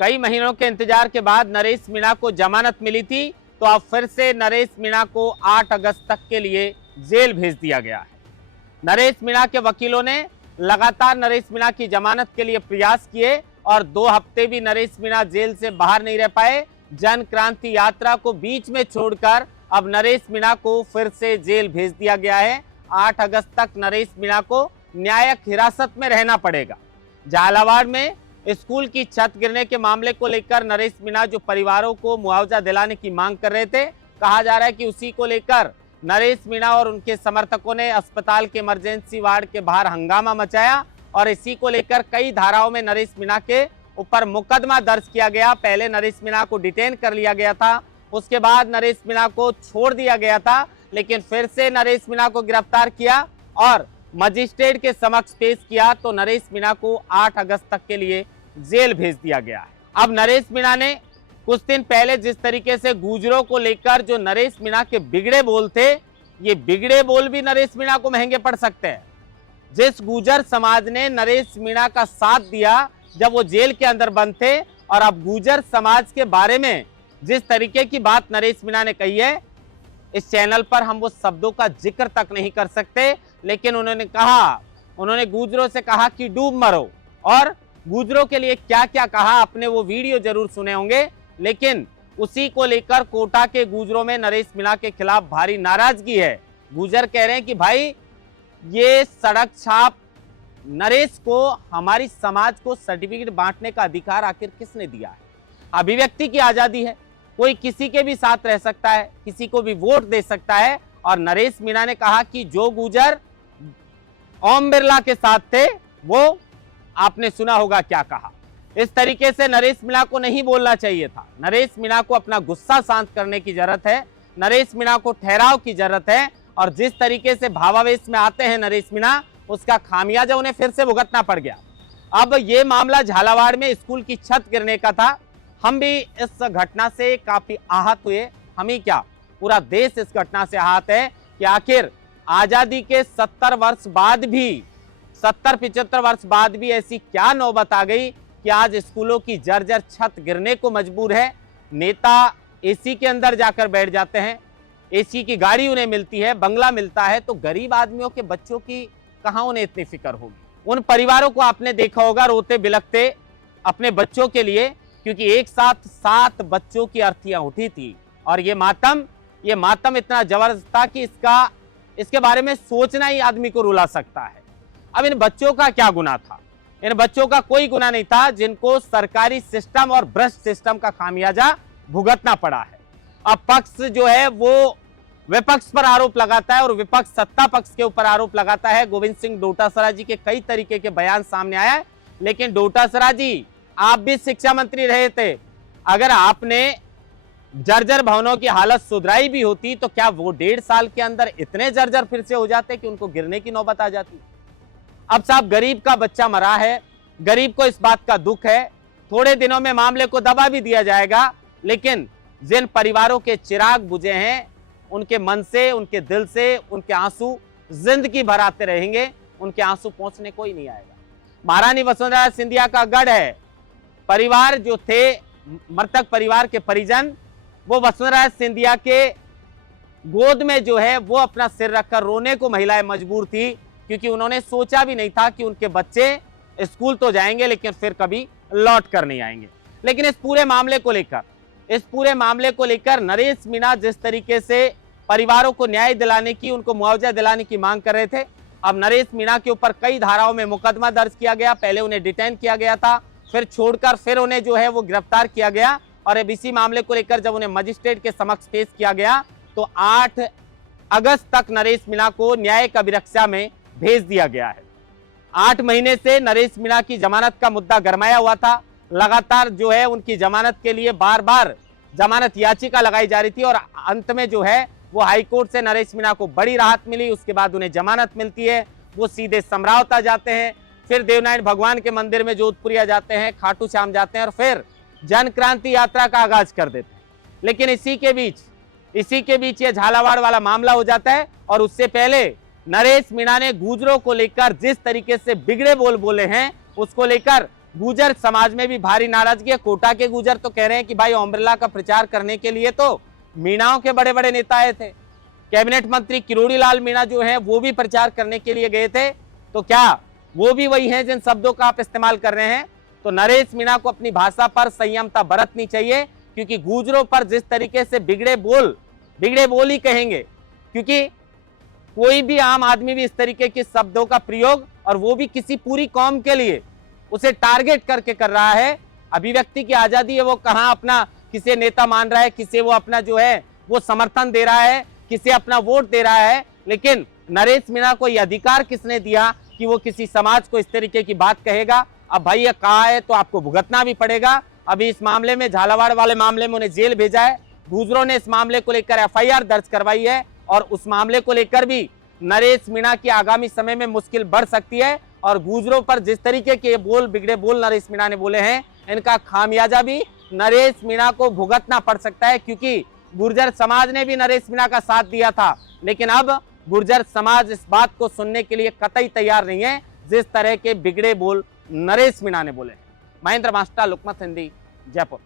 कई महीनों के इंतजार के बाद नरेश मीणा को जमानत मिली थी, तो अब फिर से नरेश मीणा को 8 अगस्त तक के लिए जेल भेज दिया गया है। नरेश मीणा के वकीलों ने लगातार नरेश मीणा की जमानत के लिए प्रयास किए और 2 हफ्ते भी नरेश मीणा जेल से बाहर नहीं रह पाए। जन क्रांति यात्रा को बीच में छोड़कर अब नरेश मीणा को फिर से जेल भेज दिया गया है। 8 अगस्त तक नरेश मीणा को न्यायिक हिरासत में रहना पड़ेगा। झालावाड़ में स्कूल की छत गिरने के मामले को लेकर नरेश मीणा जो परिवारों को मुआवजा दिलाने की मांग कर रहे थे, कहा जा रहा है कि उसी को लेकर नरेश मीणा और उनके समर्थकों ने अस्पताल के इमरजेंसी वार्ड के बाहर हंगामा मचाया और इसी को लेकर कई धाराओं में नरेश मीणा के ऊपर मुकदमा दर्ज किया गया। पहले नरेश मीणा को डिटेन कर लिया गया था, उसके बाद नरेश मीणा को छोड़ दिया गया था, लेकिन फिर से नरेश मीणा को गिरफ्तार किया और मजिस्ट्रेट के समक्ष पेश किया तो नरेश मीणा को 8 अगस्त तक के लिए जेल भेज दिया गया है। अब नरेश मीणा ने कुछ दिन पहले जिस तरीके से गुजरों को लेकर जो नरेश मीणा के बिगड़े बोल थे, ये बिगड़े बोल भी नरेश मीणा को महंगे पड़ सकते हैं। जिस गुजर समाज ने नरेश मीणा का साथ दिया जब वो जेल के अंदर बंद थे, और अब गुजर समाज के बारे में जिस तरीके की बात नरेश मीणा ने कही है, इस चैनल पर हम वो शब्दों का जिक्र तक नहीं कर सकते, लेकिन उन्होंने गुजरों से कहा कि डूब मरो, और गुजरों के लिए क्या क्या कहा आपने वो वीडियो जरूर सुने होंगे। लेकिन उसी को लेकर कोटा के गुजरों में नरेश मीणा के खिलाफ भारी नाराजगी है। गुजर कह रहे हैं कि भाई ये सड़क छाप नरेश को, हमारी समाज को सर्टिफिकेट बांटने का अधिकार आखिर किसने दिया है? अभिव्यक्ति की आजादी है, कोई किसी के भी साथ रह सकता है, किसी को भी वोट दे सकता है। और नरेश मीणा ने कहा कि जो गुजर ओम बिरला के साथ थे वो, आपने सुना होगा क्या कहा। इस तरीके से नरेश मीणा को नहीं बोलना चाहिए था। नरेश मीणा को अपना गुस्सा शांत करने की जरूरत है, नरेश मीणा को ठहराव की जरूरत है, और जिस तरीके से भावावेश में आते हैं नरेश मीणा, उसका खामियाजा उन्हें फिर से भुगतना पड़ गया। अब ये मामला झालावाड़ में स्कूल की छत गिरने का था। हम भी इस घटना से काफी आहत हुए। हम ही क्या, पूरा देश इस घटना से आहत है कि आखिर आजादी के 70 वर्ष बाद भी, 70-75 वर्ष बाद भी ऐसी क्या नौबत आ गई कि आज स्कूलों की जर्जर छत गिरने को मजबूर है। नेता एसी के अंदर जाकर बैठ जाते हैं, एसी की गाड़ी उन्हें मिलती है, बंगला मिलता है, तो गरीब आदमियों के बच्चों की कहां उन्हें इतनी फिक्र होगी। उन परिवारों को आपने देखा होगा रोते बिलखते अपने बच्चों के लिए, क्योंकि एक साथ 7 बच्चों की अर्थियां उठी थी। और ये मातम इतना जबरदस्त था कि इसके बारे में सोचना ही आदमी को रुला सकता है। अब इन बच्चों का क्या गुनाह था? इन बच्चों का कोई गुनाह नहीं था, जिनको सरकारी सिस्टम और भ्रष्ट सिस्टम का खामियाजा भुगतना पड़ा है। अब पक्ष जो है वो विपक्ष पर आरोप लगाता है और विपक्ष सत्ता पक्ष के ऊपर आरोप लगाता है। गोविंद सिंह डोटासरा जी के कई तरीके के बयान सामने आया है, लेकिन डोटासरा जी, आप भी शिक्षा मंत्री रहे थे, अगर आपने जर्जर भवनों की हालत सुधराई भी होती तो क्या वो 1.5 साल के अंदर इतने जर्जर फिर से हो जाते कि उनको गिरने की नौबत आ जाती? अब साहब, गरीब का बच्चा मरा है, गरीब को इस बात का दुख है। थोड़े दिनों में मामले को दबा भी दिया जाएगा, लेकिन जिन परिवारों के चिराग बुझे हैं, उनके मन से, उनके दिल से उनके आंसू जिंदगी भर आते रहेंगे। उनके आंसू पहुंचने कोई नहीं आएगा। महारानी वसुंधरा सिंधिया का गढ़ है। परिवार जो थे, मृतक परिवार के परिजन, वो वसुंधरा सिंधिया के गोद में जो है वो अपना सिर रखकर रोने को महिलाएं मजबूर थी, क्योंकि उन्होंने सोचा भी नहीं था कि उनके बच्चे स्कूल तो जाएंगे लेकिन फिर कभी लौट कर नहीं आएंगे। लेकिन इस पूरे मामले को लेकर नरेश मीणा जिस तरीके से परिवारों को न्याय दिलाने की, उनको मुआवजा दिलाने की मांग कर रहे थे, अब नरेश मीणा के ऊपर कई धाराओं में मुकदमा दर्ज किया गया। पहले उन्हें डिटेन किया गया था, फिर छोड़कर फिर उन्हें जो है वो गिरफ्तार किया गया, और अब इसी मामले को लेकर जब उन्हें मजिस्ट्रेट के समक्ष पेश किया गया तो 8 अगस्त तक नरेश मीणा को न्यायिक अभिरक्षा में भेज दिया गया है। 8 महीने से नरेश मीणा की जमानत का मुद्दा गरमाया हुआ था। लगातार जो है उनकी जमानत के लिए बार बार जमानत याचिका लगाई जा रही थी, और अंत में जो है वो हाईकोर्ट से नरेश मीणा को बड़ी राहत मिली। उसके बाद उन्हें जमानत मिलती है, वो सीधे समरावता जाते हैं, फिर देवनारायण भगवान के मंदिर में जोधपुरिया जाते हैं, खाटू श्याम जाते हैं, और फिर जन क्रांति यात्रा का आगाज कर देते हैं। लेकिन इसी के बीच ये झालावाड़ वाला मामला हो जाता है, और उससे पहले नरेश मीणा ने गुजरों को लेकर जिस तरीके से बिगड़े बोल बोले हैं, उसको लेकर गुर्जर समाज में भी भारी नाराजगी है। कोटा के गुर्जर तो कह रहे हैं कि भाई अम्ब्रेला का प्रचार करने के लिए तो मीणाओं के बड़े बड़े नेता आए थे। कैबिनेट मंत्री किरोड़ी लाल मीणा जो है वो भी प्रचार करने के लिए गए थे। तो क्या वो भी वही हैं जिन शब्दों का आप इस्तेमाल कर रहे हैं? तो नरेश मीणा को अपनी भाषा पर संयमता बरतनी चाहिए, क्योंकि गुर्जरों पर जिस तरीके से बिगड़े बोल ही कहेंगे, क्योंकि कोई भी आम आदमी भी इस तरीके के शब्दों का प्रयोग, और वो भी किसी पूरी कौम के लिए, उसे टारगेट करके कर रहा है। अभिव्यक्ति की आजादी है, वो कहां अपना किसे नेता मान रहा है, किसे वो अपना जो है वो समर्थन दे रहा है, किसे अपना वोट दे रहा है, लेकिन नरेश मीणा को यह अधिकार किसने दिया कि वो किसी समाज को इस तरीके की बात कहेगा? अब भाई ये कहा है तो आपको भुगतना भी पड़ेगा। अभी इस मामले में, झालावाड़ वाले मामले में उन्हें जेल भेजा है। गुर्जरों ने इस मामले को लेकर एफआईआर दर्ज करवाई है, और उस मामले को लेकर भी नरेश मीणा की आगामी समय में मुश्किल बढ़ सकती है। और गुर्जरों पर जिस तरीके के बिगड़े बोल नरेश मीणा ने बोले हैं, इनका खामियाजा भी नरेश मीणा को भुगतना पड़ सकता है, क्योंकि गुर्जर समाज ने भी नरेश मीणा का साथ दिया था, लेकिन अब गुर्जर समाज इस बात को सुनने के लिए कतई तैयार नहीं है जिस तरह के बिगड़े बोल नरेश मीणा ने बोले। महेंद्र मास्टर, लोकमत हिंदी, जयपुर।